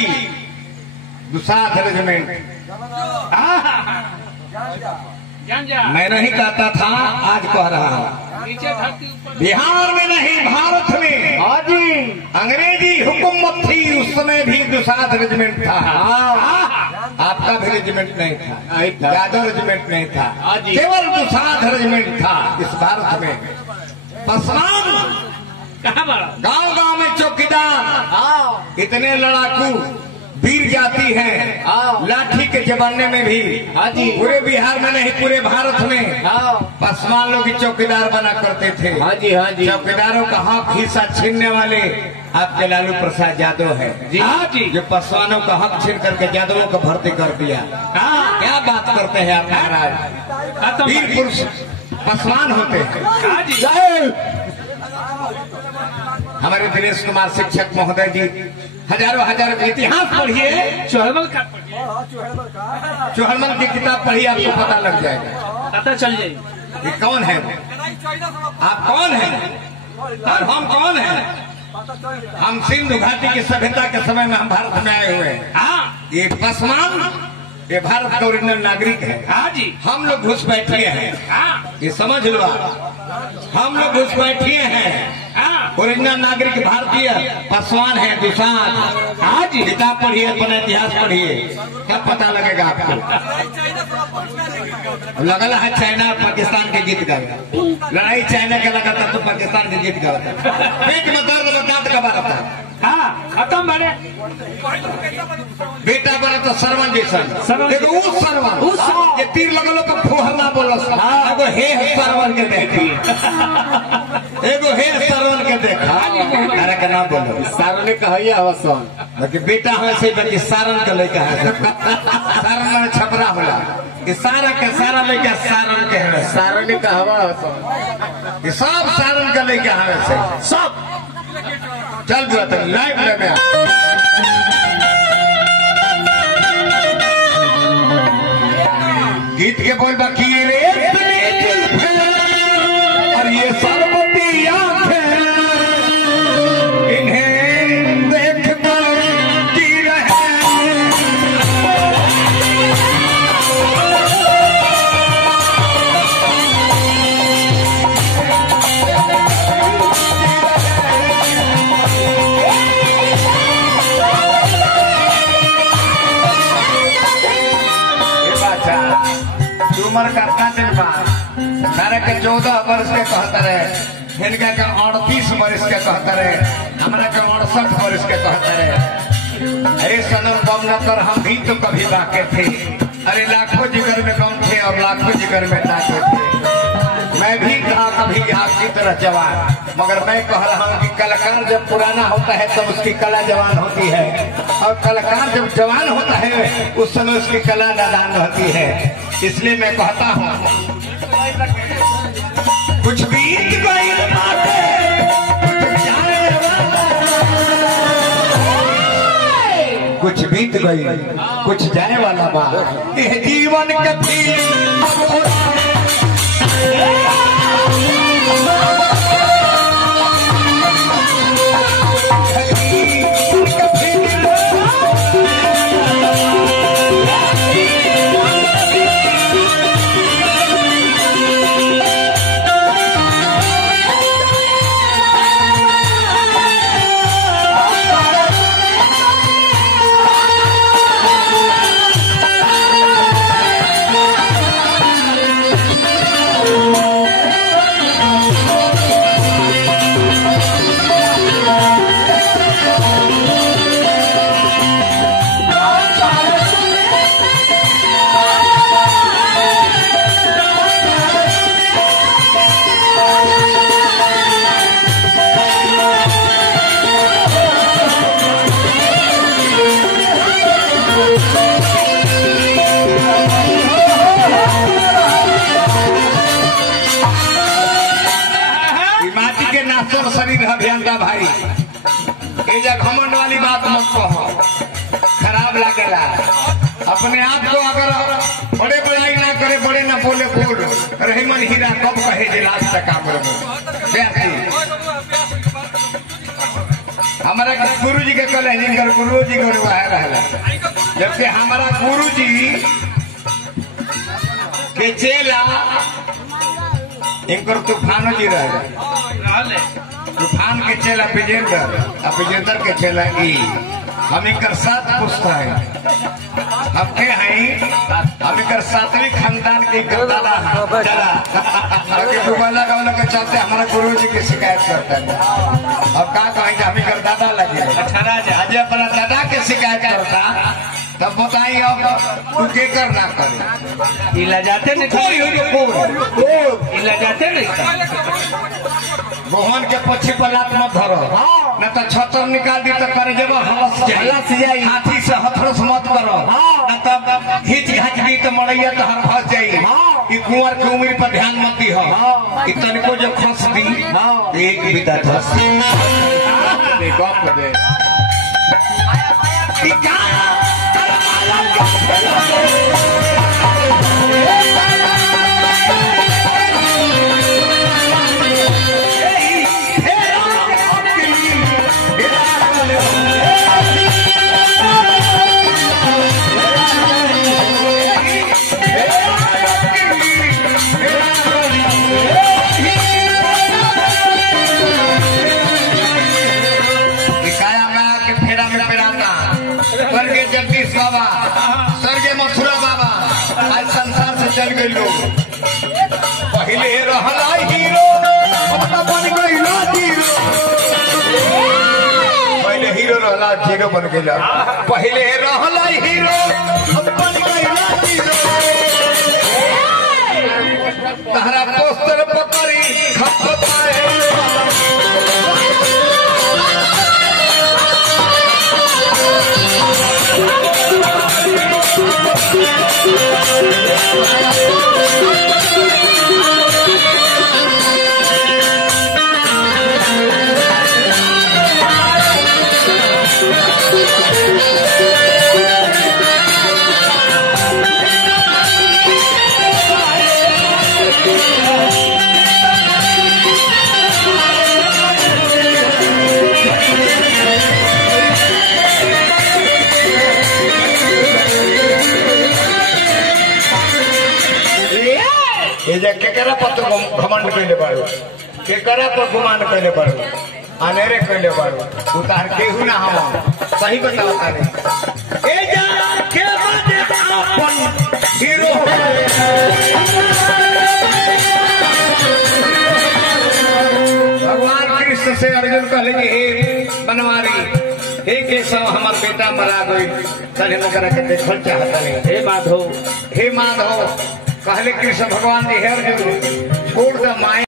जाती दुसाध रेजिमेंट। मैं नहीं कहता था, आज कह रहा हूँ। बिहार में नहीं, भारत में अंग्रेजी हुकूमत थी, उस समय भी दुसाध रेजिमेंट था। आपका भी रेजिमेंट नहीं था, यादव रेजिमेंट नहीं था, केवल दुसाध रेजिमेंट था इस भारत में। पसवान गांव गांव में चौकीदार, इतने लड़ाकू वीर जाती है, लाठी के जमाने में भी पूरे बिहार में नहीं पूरे भारत में पसवान लोग चौकीदार बना करते थे। चौकीदारों का हक हिस्सा छीनने वाले आपके लालू प्रसाद यादव है जो पसवानों का हक छीन करके यादवों को भर्ती कर दिया। क्या बात करते हैं आप महाराज, वीर पुरुष पसवान होते हैं। हमारे दिनेश कुमार शिक्षक महोदय जी हजारों इतिहास पढ़िए, चौहलमल की किताब पढ़िए, आपको पता लग जाएगा, पता चल जाएगा ये कौन है, आप कौन हैं और हम कौन हैं। हम सिंधु घाटी की सभ्यता के समय में हम भारत में आए हुए हैं। ये पसवान ये भारत का ओरिजिनल नागरिक है। हम लोग घुसपैठिए हैं, ये समझ लो, हम लोग घुसपैठिए हैं। ओरिजिनल नागरिक भारतीय पसवान है दुसाध। किताब पढ़िए, अपना इतिहास पढ़िए, तब पता लगेगा आपको। लगल है चाइना पाकिस्तान के गीत गाता, लड़ाई चाइना का लगाता तो पाकिस्तान के गीत गाता, पेट में दर्द बता कबाता। खत्म बने बेटा बना तो सरवन जैसन, देखो उस सरवन ये तीर लगलो तो फुहरना बोलो, एगो हे सरवन के देखी, एगो हे सरवन के देखा, अरे का नाम बोलो सारण ने कहिया हसन, बाकी बेटा हमें से बाकी सारण के लेके है, सारण में छपरा होला कि सारा के सारा लेके सारण के है, सारण ने कहवा हसन, ये सब सारण के लेके हमें से सब चल गया था लाइव में। गीत के बोल बाकी रे और ये सरबती आंखें इन्हें देख कर जी रहे। उम्र करता दिन बाद मेरे के 14 वर्ष के कहता रहे, इनके 38 वर्ष के कहता रहे, हमारे के 68 वर्ष के कहता रहे। अरे सनम गम न कर, हम भी तो कभी बाके थे, अरे लाखों जिगर में गम थे और लाखों जिगर में ताके थे। मैं भी था कभी आपकी तरह जवान, मगर मैं कह रहा हूँ कि कलाकार जब पुराना होता है तब उसकी कला जवान होती है, और कलाकार जब जवान होता है उस समय उसकी कला नादान रहती है। इसलिए मैं कहता हूँ कुछ बीत गई कुछ बीत गई कुछ जाने वाला बात, यह जीवन कभी शरीर अभियंता भाई, ये घमंड वाली बात मत कहो, खराब लगेला। अपने आप को अगर बड़े बड़ाई ना करे, बड़े ना बोले बोल रहीमन हीरा कब कहे जे लाज तक काम हमारा गुरु जी के कल जिनकर गुरु जी को रहला, जबकि हमारा गुरु जी के चेला इनकर तूफानो जी रहे, तूफान के चेला विजेंद्र के चेला ई हम इनकर 7 पुस्ता है, हम के हैं हम इनकर 7वीं खानदान के दादा के चलते हमारा गुरु जी की शिकायत करता है। अब का कहेंगे हम इनकर दादा लगे, आज अपना दादा के शिकायत करता तब बताइए अब तू के करना करे इला जाते नहीं इला जाते नहीं रोहन के पक्षी पर लात मत धरो, न तो छतर निकाल दी तो करे जब हलस जाई, हाथी से हथरस मत करो, न तो हिच घाच दी तो मड़ैया तो हर फंस जाई। ई कुंवर के उम्र पर ध्यान मत दी हो, इतने जो खस दी एक बिता धस जगदीश बाबा, स्वर्गीय मथुरा बाबा आज संसार से चल गए लोग। पहले रहला हीरो बन गइला जीरो, पहले हीरो रहला जीरो बन गइला, पहले रहला हीरो बन गइला जीरो। तहरा पोस्टर पकड़ी खप पाए केकरा पर तो घमंड कैले बाड़ू, केकरा पर गुमान कैले बाड़ू, अनेरे कैले बाड़ू, उतार केहू ना हम सही बताओ तारे ए जा के बात अपन हीरो भगवान कृष्ण से अर्जुन कहले हे बनवारी, हे केशव हमार बेटा मरा गई, तने मकरा के देखल चाहता नहीं, हे माधव कहले कृष्ण भगवान ने हे अर्जुन छोड़ द माया।